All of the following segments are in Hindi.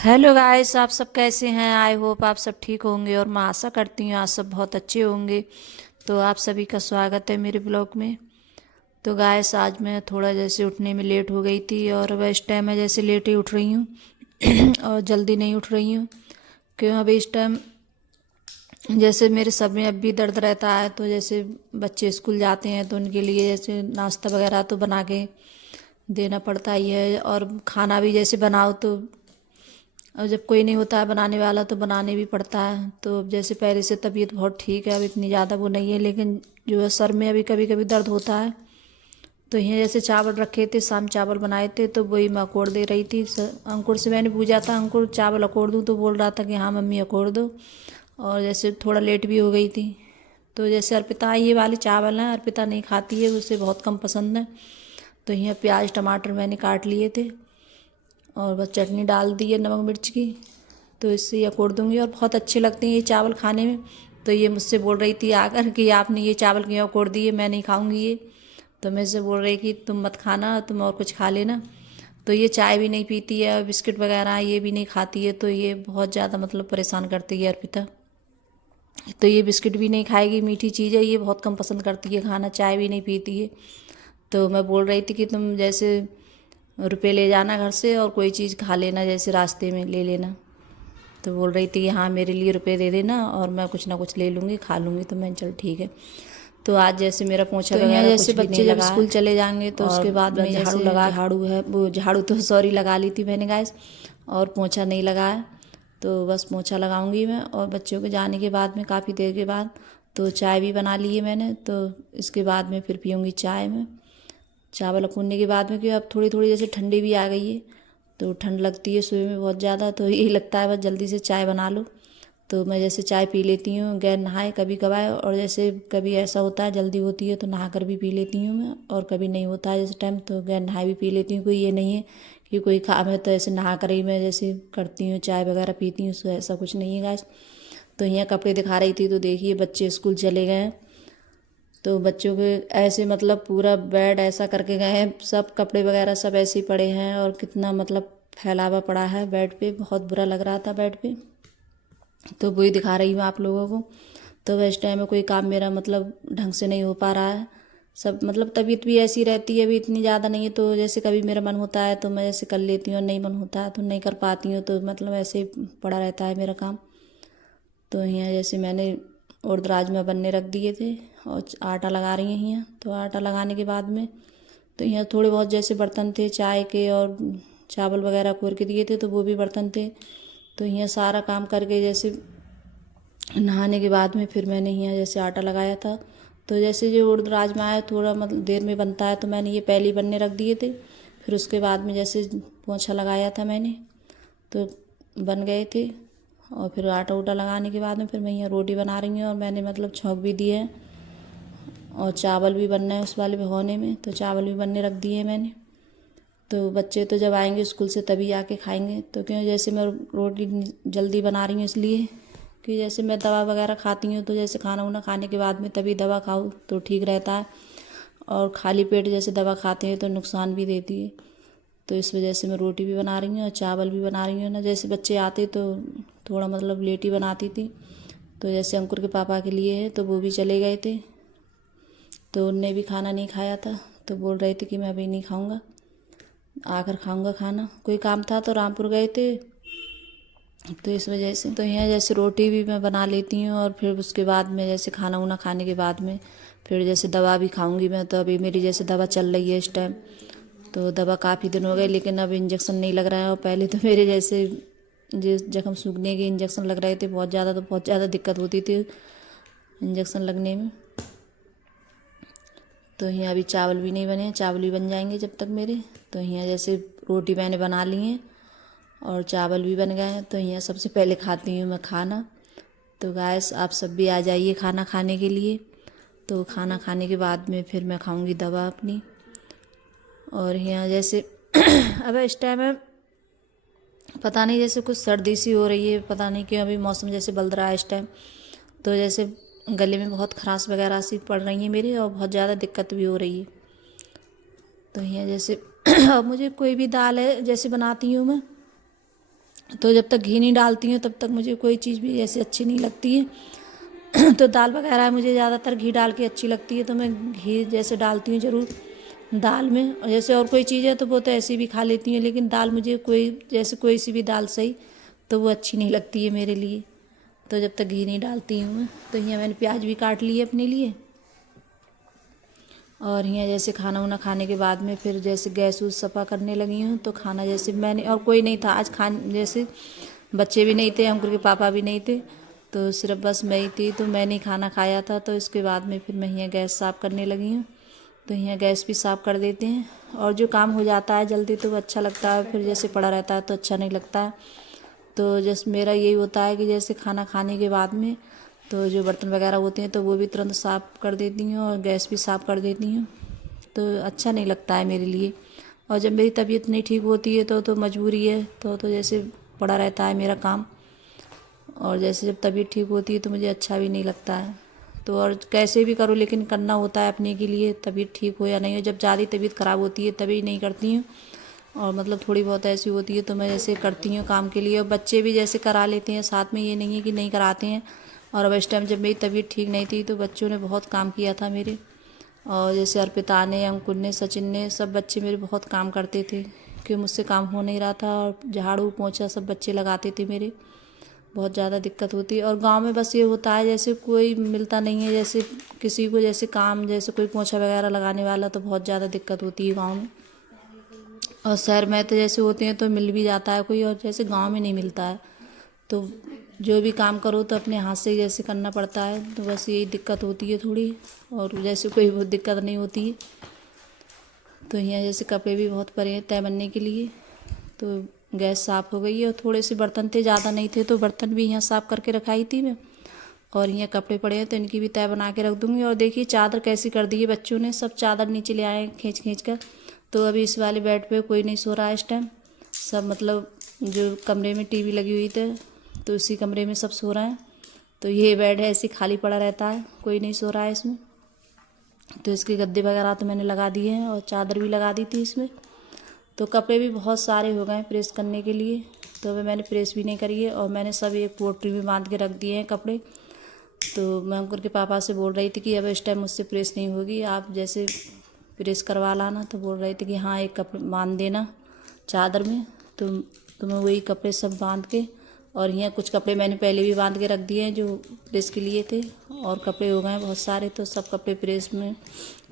हेलो गाइस, आप सब कैसे हैं? आई होप आप सब ठीक होंगे और मैं आशा करती हूँ आप सब बहुत अच्छे होंगे। तो आप सभी का स्वागत है मेरे ब्लॉग में। तो गाइस, आज मैं थोड़ा जैसे उठने में लेट हो गई थी और अब इस टाइम मैं जैसे लेट ही उठ रही हूँ और जल्दी नहीं उठ रही हूँ। क्यों? अभी इस टाइम जैसे मेरे सब में अब भी दर्द रहता है, तो जैसे बच्चे स्कूल जाते हैं तो उनके लिए जैसे नाश्ता वगैरह तो बना के देना पड़ता ही है, और खाना भी जैसे बनाओ तो और जब कोई नहीं होता है बनाने वाला तो बनाने भी पड़ता है। तो अब जैसे पहले से तबीयत बहुत ठीक है, अब इतनी ज़्यादा वो नहीं है, लेकिन जो है सर में अभी कभी कभी दर्द होता है। तो यहाँ जैसे चावल रखे थे, शाम चावल बनाए थे, तो वही मैं अकोड़ दे रही थी। अंकुर से मैंने पूछा था, अंकुर चावल अकोड़ दूँ? तो बोल रहा था कि हाँ मम्मी अकोड़ दो। और जैसे थोड़ा लेट भी हो गई थी, तो जैसे अर्पिता ये वाले चावल हैं, अर्पिता नहीं खाती है, उसे बहुत कम पसंद है। तो यहाँ प्याज टमाटर मैंने काट लिए थे और बस चटनी डाल दी है नमक मिर्च की। तो इससे ये अकोड़ दूँगी और बहुत अच्छे लगते हैं ये चावल खाने में। तो ये मुझसे बोल रही थी आकर कि आपने ये चावल क्यों अकोड़ दिए, मैं नहीं खाऊंगी ये। तो मैं से बोल रही कि तुम मत खाना, तुम और कुछ खा लेना। तो ये चाय भी नहीं पीती है, बिस्किट वगैरह ये भी नहीं खाती है, तो ये बहुत ज़्यादा मतलब परेशान करती है अर्पिता। तो ये बिस्किट भी नहीं खाएगी, मीठी चीज़ है ये बहुत कम पसंद करती है खाना, चाय भी नहीं पीती है। तो मैं बोल रही थी कि तुम जैसे रुपए ले जाना घर से और कोई चीज़ खा लेना, जैसे रास्ते में ले लेना। तो बोल रही थी हाँ मेरे लिए रुपए दे देना और मैं कुछ ना कुछ ले लूँगी खा लूँगी। तो मैं चल ठीक है। तो आज जैसे मेरा पोंछा तो यहाँ जैसे बच्चे जब स्कूल चले जाएंगे तो उसके बाद में झाड़ू लगा, झाड़ू है वो झाड़ू तो सॉरी लगा ली थी मैंने गैस, और पोंछा नहीं लगाया। तो बस पोंछा लगाऊंगी मैं, और बच्चों के जाने के बाद में काफ़ी देर के बाद तो चाय भी बना ली है मैंने। तो इसके बाद में फिर पीऊँगी चाय में, चावल भूनने के बाद में। कि अब थोड़ी थोड़ी जैसे ठंडी भी आ गई है, तो ठंड लगती है सुबह में बहुत ज़्यादा, तो यही लगता है बस जल्दी से चाय बना लो। तो मैं जैसे चाय पी लेती हूँ गैर नहाए कभी कभार, और जैसे कभी ऐसा होता है जल्दी होती है तो नहा कर भी पी लेती हूँ मैं, और कभी नहीं होता है जैसे टाइम तो गैर नहाए भी पी लेती हूँ। कोई ये नहीं है कि कोई काम है तो ऐसे नहा कर ही मैं जैसे करती हूँ चाय वगैरह पीती हूँ, सो ऐसा कुछ नहीं है गाइस। तो यहाँ कपड़े दिखा रही थी, तो देखिए बच्चे स्कूल चले गए हैं। तो बच्चों के ऐसे मतलब पूरा बेड ऐसा करके गए हैं, सब कपड़े वगैरह सब ऐसे ही पड़े हैं, और कितना मतलब फैलावा पड़ा है बेड पे, बहुत बुरा लग रहा था बेड पे। तो वही दिखा रही हूँ आप लोगों को। तो इस टाइम में कोई काम मेरा मतलब ढंग से नहीं हो पा रहा है, सब मतलब तबीयत भी ऐसी रहती है, अभी इतनी ज़्यादा नहीं है। तो जैसे कभी मेरा मन होता है तो मैं जैसे कर लेती हूँ, और नहीं मन होता है तो नहीं कर पाती हूँ, तो मतलब ऐसे ही पड़ा रहता है मेरा काम। तो यहाँ जैसे मैंने उड़द राजमा बनने रख दिए थे और आटा लगा रही हैं यहाँ। तो आटा लगाने के बाद में तो यहाँ थोड़े बहुत जैसे बर्तन थे चाय के, और चावल वगैरह खोर के दिए थे तो वो भी बर्तन थे। तो यहाँ सारा काम करके जैसे नहाने के बाद में फिर मैंने यहाँ जैसे आटा लगाया था। तो जैसे जो उड़द राजमा है थोड़ा मतलब देर में बनता है, तो मैंने ये पहले ही बनने रख दिए थे। फिर उसके बाद में जैसे पोंछा लगाया था मैंने, तो बन गए थे। और फिर आटा उटा लगाने के बाद में फिर मैं यहाँ रोटी बना रही हूँ, और मैंने मतलब छौंक भी दिए हैं, और चावल भी बनना है उस वाले भगोने में, तो चावल भी बनने रख दिए मैंने। तो बच्चे तो जब आएंगे स्कूल से तभी आके खाएंगे। तो क्यों जैसे मैं रोटी जल्दी बना रही हूँ इसलिए कि जैसे मैं दवा वगैरह खाती हूँ, तो जैसे खाना वाना खाने के बाद में तभी दवा खाऊँ तो ठीक रहता है, और खाली पेट जैसे दवा खाते हैं तो नुकसान भी देती है। तो इस वजह से मैं रोटी भी बना रही हूँ और चावल भी बना रही हूँ ना। जैसे बच्चे आते तो थोड़ा मतलब लेट ही बनाती थी। तो जैसे अंकुर के पापा के लिए है तो वो भी चले गए थे, तो उनने भी खाना नहीं खाया था, तो बोल रहे थे कि मैं अभी नहीं खाऊंगा, आकर खाऊंगा खाना। कोई काम था तो रामपुर गए थे, तो इस वजह से तो यहाँ जैसे रोटी भी मैं बना लेती हूँ, और फिर उसके बाद में जैसे खाना वाना खाने के बाद में फिर जैसे दवा भी खाऊंगी मैं। तो अभी मेरी जैसे दवा चल रही है इस टाइम, तो दवा काफ़ी दिन हो गए लेकिन अब इंजेक्शन नहीं लग रहा है। और पहले तो मेरे जैसे जिस जख्म सूखने के इंजेक्शन लग रहे थे बहुत ज़्यादा, तो बहुत ज़्यादा दिक्कत होती थी इंजेक्शन लगने में। तो यहाँ अभी चावल भी नहीं बने हैं, चावल भी बन जाएंगे जब तक मेरे। तो यहाँ जैसे रोटी मैंने बना ली है और चावल भी बन गए हैं, तो यहाँ सबसे पहले खाती हूँ मैं खाना। तो गैस आप सब भी आ जाइए खाना खाने के लिए। तो खाना खाने के बाद में फिर मैं खाऊंगी दवा अपनी। और यहाँ जैसे अब इस टाइम में पता नहीं जैसे कुछ सर्दी सी हो रही है, पता नहीं क्यों, अभी मौसम जैसे बदल रहा है इस टाइम। तो जैसे गले में बहुत खराश वगैरह सी पड़ रही है मेरी, और बहुत ज़्यादा दिक्कत भी हो रही है। तो यहाँ जैसे अब मुझे कोई भी दाल है जैसे बनाती हूँ मैं, तो जब तक घी नहीं डालती हूँ तब तक मुझे कोई चीज़ भी ऐसे अच्छी नहीं लगती है। तो दाल वगैरह मुझे ज़्यादातर घी डाल के अच्छी लगती है, तो मैं घी जैसे डालती हूँ ज़रूर दाल में। और जैसे और कोई चीज़ है तो वो तो ऐसी भी खा लेती हूँ, लेकिन दाल मुझे कोई सी भी दाल सही तो वो अच्छी नहीं लगती है मेरे लिए। तो जब तक घी नहीं डालती हूँ मैं। तो यहाँ मैंने प्याज भी काट लिए अपने लिए। और यहाँ जैसे खाना वाना खाने के बाद में फिर जैसे गैस वूस सफ़ा करने लगी हूँ। तो खाना जैसे मैंने, और कोई नहीं था आज जैसे बच्चे भी नहीं थे, अंकुर के पापा भी नहीं थे, तो सिर्फ बस मैं ही थी। तो मैंने खाना खाया था। तो इसके बाद में फिर मैं यहाँ गैस साफ़ करने लगी हूँ। तो यहाँ गैस भी साफ़ कर देते हैं। और जो काम हो जाता है जल्दी तो वो अच्छा लगता है, फिर जैसे पड़ा रहता है तो अच्छा नहीं लगता है। तो जैसे मेरा यही होता है कि जैसे खाना खाने के बाद में तो जो बर्तन वगैरह होते हैं तो वो भी तुरंत साफ़ कर देती हूँ और गैस भी साफ़ कर देती हूँ। तो अच्छा नहीं लगता है मेरे लिए। और जब मेरी तबीयत नहीं ठीक होती है तो मजबूरी है, तो जैसे पड़ा रहता है मेरा काम। और जैसे जब तबीयत ठीक होती है तो मुझे अच्छा भी नहीं लगता है। तो और कैसे भी करो लेकिन करना होता है अपने के लिए, तबीयत ठीक हो या नहीं हो। जब ज़्यादा तबीयत ख़राब होती है तभी नहीं करती हूँ, और मतलब थोड़ी बहुत ऐसी होती है तो मैं जैसे करती हूँ काम के लिए। और बच्चे भी जैसे करा लेते हैं साथ में, ये नहीं है कि नहीं कराते हैं। और अब इस टाइम जब मेरी तबीयत ठीक नहीं थी तो बच्चों ने बहुत काम किया था मेरे। और जैसे अर्पिता ने, अंकुर ने, सचिन ने, सब बच्चे मेरे बहुत काम करते थे कि मुझसे काम हो नहीं रहा था। और झाड़ू पोंछा सब बच्चे लगाते थे मेरे। बहुत ज़्यादा दिक्कत होती है। और गांव में बस ये होता है जैसे कोई मिलता नहीं है, जैसे किसी को जैसे काम, जैसे कोई पोंछा वगैरह लगाने वाला, तो बहुत ज़्यादा दिक्कत होती है गांव में। और शहर में तो जैसे होते हैं तो मिल भी जाता है कोई, और जैसे गांव में नहीं मिलता है। तो जो भी काम करो तो अपने हाथ से ही जैसे करना पड़ता है। तो बस यही दिक्कत होती है थोड़ी, और जैसे कोई बहुत दिक्कत नहीं होती है। तो यहाँ जैसे कपड़े भी बहुत पड़े हैं तय बनने के लिए। तो गैस साफ़ हो गई है। और थोड़े से बर्तन थे, ज़्यादा नहीं थे, तो बर्तन भी यहाँ साफ़ करके रखाई थी मैं। और यहाँ कपड़े पड़े हैं तो इनकी भी तय बना के रख दूँगी। और देखिए चादर कैसी कर दी है बच्चों ने, सब चादर नीचे ले आए खींच खींच कर। तो अभी इस वाले बेड पे कोई नहीं सो रहा है इस टाइम। सब मतलब जो कमरे में टीवी लगी हुई थी तो उसी कमरे में सब सो रहे हैं। तो ये बेड है ऐसे खाली पड़ा रहता है, कोई नहीं सो रहा है इसमें। तो इसके गद्दे वगैरह तो मैंने लगा दिए हैं और चादर भी लगा दी थी इसमें। तो कपड़े भी बहुत सारे हो गए प्रेस करने के लिए, तो अभी मैंने प्रेस भी नहीं करी है। और मैंने सब एक पोटली में बांध के रख दिए हैं कपड़े। तो मैं अंकुर के पापा से बोल रही थी कि अब इस टाइम मुझसे प्रेस नहीं होगी, आप जैसे प्रेस करवा लाना। तो बोल रही थी कि हाँ एक कपड़े बांध देना चादर में। तो मैं वही कपड़े सब बांध के, और यहाँ कुछ कपड़े मैंने पहले भी बांध के रख दिए हैं जो प्रेस के लिए थे। और कपड़े हो गए हैं बहुत सारे, तो सब कपड़े प्रेस में,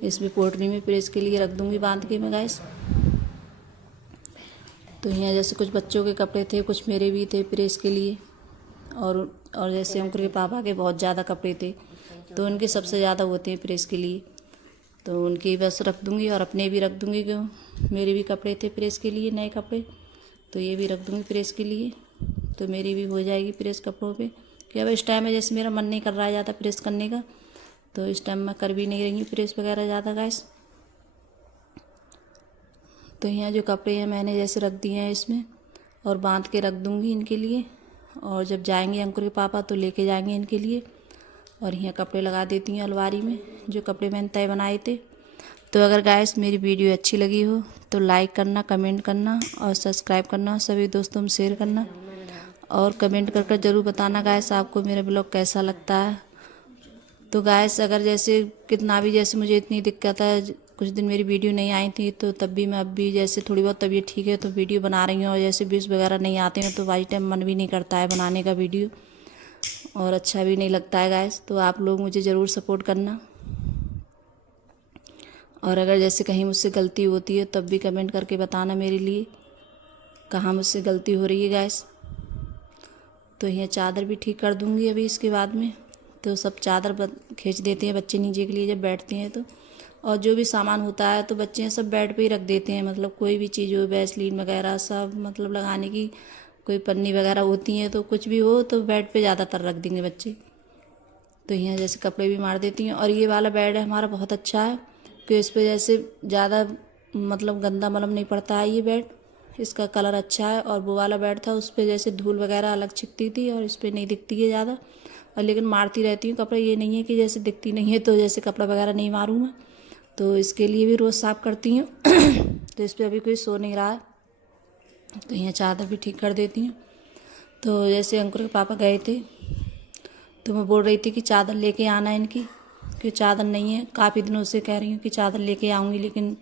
इसमें पोटली में प्रेस के लिए रख दूँगी बांध के मैं गैस। तो यहाँ जैसे कुछ बच्चों के कपड़े थे, कुछ मेरे भी थे प्रेस के लिए। और जैसे अंकुर के पापा के बहुत ज़्यादा कपड़े थे, तो उनके सबसे ज़्यादा होते हैं प्रेस के लिए, तो उनके बस रख दूँगी। और अपने भी रख दूँगी, क्यों मेरे भी कपड़े थे प्रेस के लिए, नए कपड़े, तो ये भी रख दूँगी प्रेस के लिए। तो मेरी भी हो जाएगी प्रेस कपड़ों पे। कि अब इस टाइम में जैसे मेरा मन नहीं कर रहा है ज़्यादा प्रेस करने का, तो इस टाइम मैं कर भी नहीं रही हूँ प्रेस वगैरह ज़्यादा गैस। तो यहाँ जो कपड़े हैं मैंने जैसे रख दिए हैं इसमें, और बांध के रख दूँगी इनके लिए। और जब जाएंगे अंकुर के पापा तो लेके जाएंगे इनके लिए। और यहाँ कपड़े लगा देती हूँ अलमारी में, जो कपड़े मैंने तय बनाए थे। तो अगर गाइस मेरी वीडियो अच्छी लगी हो तो लाइक करना, कमेंट करना और सब्सक्राइब करना, सभी दोस्तों में शेयर करना। और कमेंट कर ज़रूर बताना गाइस आपको मेरा ब्लॉग कैसा लगता है। तो गाइस अगर जैसे कितना भी जैसे मुझे इतनी दिक्कत है, कुछ दिन मेरी वीडियो नहीं आई थी, तो तब भी मैं अब भी जैसे थोड़ी बहुत तबीयत ठीक है तो वीडियो बना रही हूँ। और जैसे व्यूज़ वगैरह नहीं आते हैं तो वाई टाइम मन भी नहीं करता है बनाने का वीडियो, और अच्छा भी नहीं लगता है गाइस। तो आप लोग मुझे ज़रूर सपोर्ट करना। और अगर जैसे कहीं मुझसे गलती होती है तब भी कमेंट करके बताना मेरे लिए कहाँ मुझसे गलती हो रही है गैस। तो यहाँ चादर भी ठीक कर दूँगी अभी इसके बाद में। तो सब चादर खींच देते हैं बच्चे नीचे के लिए जब बैठते हैं तो। और जो भी सामान होता है तो बच्चे सब बेड पे ही रख देते हैं, मतलब कोई भी चीज़ हो, वैसलीन वगैरह सब, मतलब लगाने की कोई पन्नी वगैरह होती हैं तो कुछ भी हो तो बेड पे ज़्यादातर रख देंगे बच्चे। तो यहाँ जैसे कपड़े भी मार देती हैं। और ये वाला बेड है हमारा बहुत अच्छा है कि इस पर जैसे ज़्यादा मतलब गंदा मलम नहीं पड़ता है ये बेड, इसका कलर अच्छा है। और वो वाला बेड था उस पर जैसे धूल वगैरह अलग छिपती थी, और इस पर नहीं दिखती है ज़्यादा। और लेकिन मारती रहती हूँ कपड़े, ये नहीं है कि जैसे दिखती नहीं है तो जैसे कपड़ा वगैरह नहीं मारूँ मैं। तो इसके लिए भी रोज़ साफ़ करती हूँ। तो इस पर अभी कोई सो नहीं रहा है। तो यहाँ चादर भी ठीक कर देती हूँ। तो जैसे अंकुर के पापा गए थे तो मैं बोल रही थी कि चादर लेके आना इनकी, कि चादर नहीं है। काफ़ी दिनों से कह रही हूँ कि चादर लेके आऊँगी, लेकिन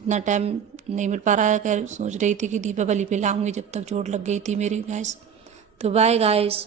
इतना टाइम नहीं मिल पा रहा है। सोच रही थी कि दीपावली पे लाऊंगी, जब तक चोट लग गई थी मेरी गाइस। तो बाय गाइस।